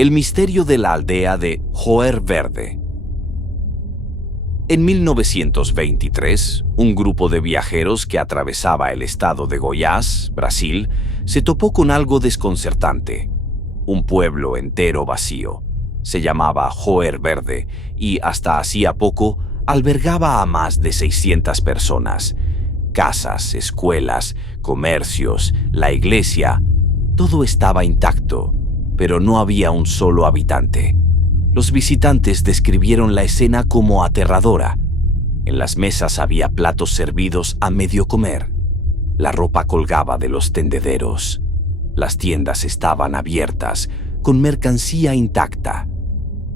El misterio de la aldea de Joer Verde. En 1923, un grupo de viajeros que atravesaba el estado de Goiás, Brasil, se topó con algo desconcertante. Un pueblo entero vacío. Se llamaba Joer Verde y hasta hacía poco albergaba a más de 600 personas. Casas, escuelas, comercios, la iglesia, todo estaba intacto, pero no había un solo habitante. Los visitantes describieron la escena como aterradora. En las mesas había platos servidos a medio comer. La ropa colgaba de los tendederos. Las tiendas estaban abiertas, con mercancía intacta.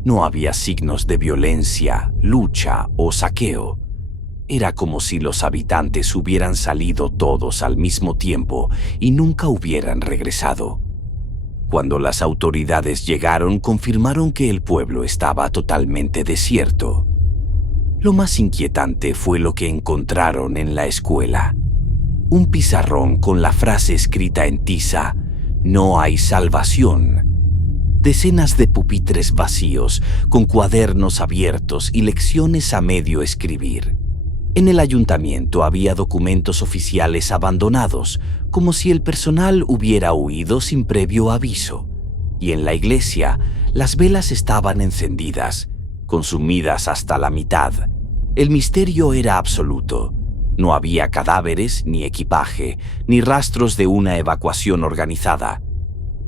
No había signos de violencia, lucha o saqueo. Era como si los habitantes hubieran salido todos al mismo tiempo y nunca hubieran regresado. Cuando las autoridades llegaron, confirmaron que el pueblo estaba totalmente desierto. Lo más inquietante fue lo que encontraron en la escuela. Un pizarrón con la frase escrita en tiza: "No hay salvación". Decenas de pupitres vacíos, con cuadernos abiertos y lecciones a medio escribir. En el ayuntamiento había documentos oficiales abandonados, como si el personal hubiera huido sin previo aviso. Y en la iglesia, las velas estaban encendidas, consumidas hasta la mitad. El misterio era absoluto. No había cadáveres, ni equipaje, ni rastros de una evacuación organizada.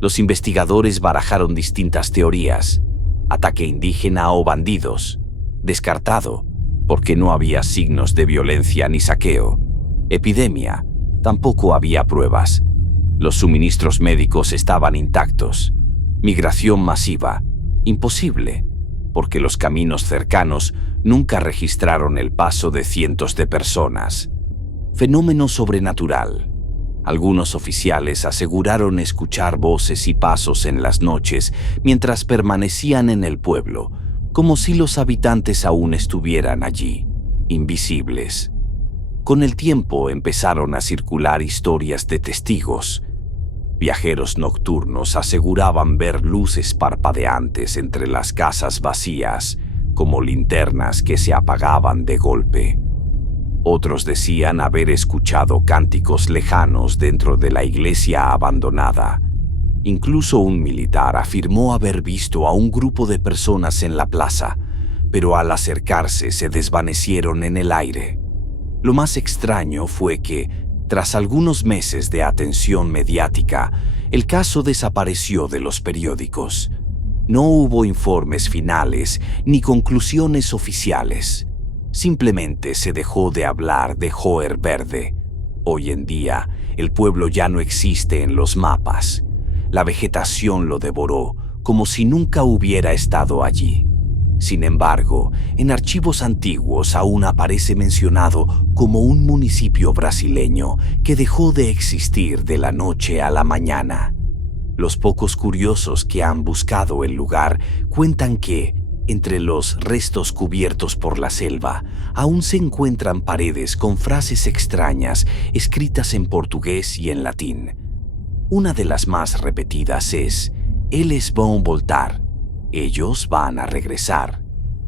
Los investigadores barajaron distintas teorías: ataque indígena o bandidos, descartado, porque no había signos de violencia ni saqueo. Epidemia, tampoco había pruebas. Los suministros médicos estaban intactos. Migración masiva, imposible, porque los caminos cercanos nunca registraron el paso de cientos de personas. Fenómeno sobrenatural. Algunos oficiales aseguraron escuchar voces y pasos en las noches mientras permanecían en el pueblo, como si los habitantes aún estuvieran allí, invisibles. Con el tiempo empezaron a circular historias de testigos. Viajeros nocturnos aseguraban ver luces parpadeantes entre las casas vacías, como linternas que se apagaban de golpe. Otros decían haber escuchado cánticos lejanos dentro de la iglesia abandonada. Incluso un militar afirmó haber visto a un grupo de personas en la plaza, pero al acercarse se desvanecieron en el aire. Lo más extraño fue que, tras algunos meses de atención mediática, el caso desapareció de los periódicos. No hubo informes finales ni conclusiones oficiales. Simplemente se dejó de hablar de Joer Verde. Hoy en día, el pueblo ya no existe en los mapas. La vegetación lo devoró, como si nunca hubiera estado allí. Sin embargo, en archivos antiguos aún aparece mencionado como un municipio brasileño que dejó de existir de la noche a la mañana. Los pocos curiosos que han buscado el lugar cuentan que, entre los restos cubiertos por la selva, aún se encuentran paredes con frases extrañas escritas en portugués y en latín. Una de las más repetidas es: "Eles vão voltar", ellos van a regresar.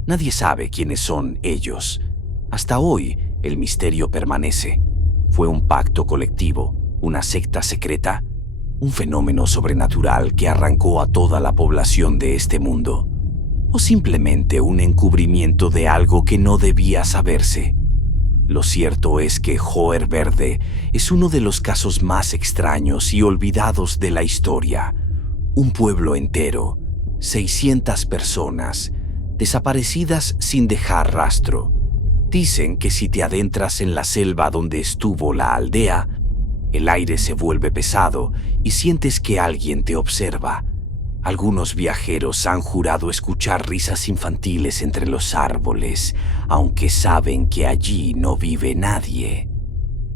Nadie sabe quiénes son ellos. Hasta hoy, el misterio permanece. ¿Fue un pacto colectivo, una secta secreta, un fenómeno sobrenatural que arrancó a toda la población de este mundo? ¿O simplemente un encubrimiento de algo que no debía saberse? Lo cierto es que Joer Verde es uno de los casos más extraños y olvidados de la historia. Un pueblo entero, 600 personas, desaparecidas sin dejar rastro. Dicen que si te adentras en la selva donde estuvo la aldea, el aire se vuelve pesado y sientes que alguien te observa. Algunos viajeros han jurado escuchar risas infantiles entre los árboles, aunque saben que allí no vive nadie.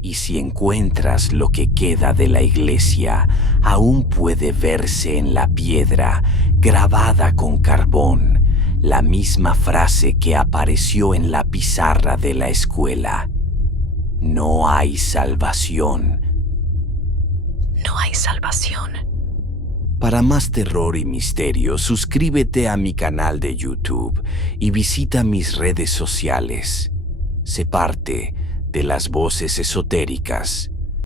Y si encuentras lo que queda de la iglesia, aún puede verse en la piedra, grabada con carbón, la misma frase que apareció en la pizarra de la escuela: "No hay salvación". No hay salvación. Para más terror y misterio, suscríbete a mi canal de YouTube y visita mis redes sociales. Sé parte de las voces esotéricas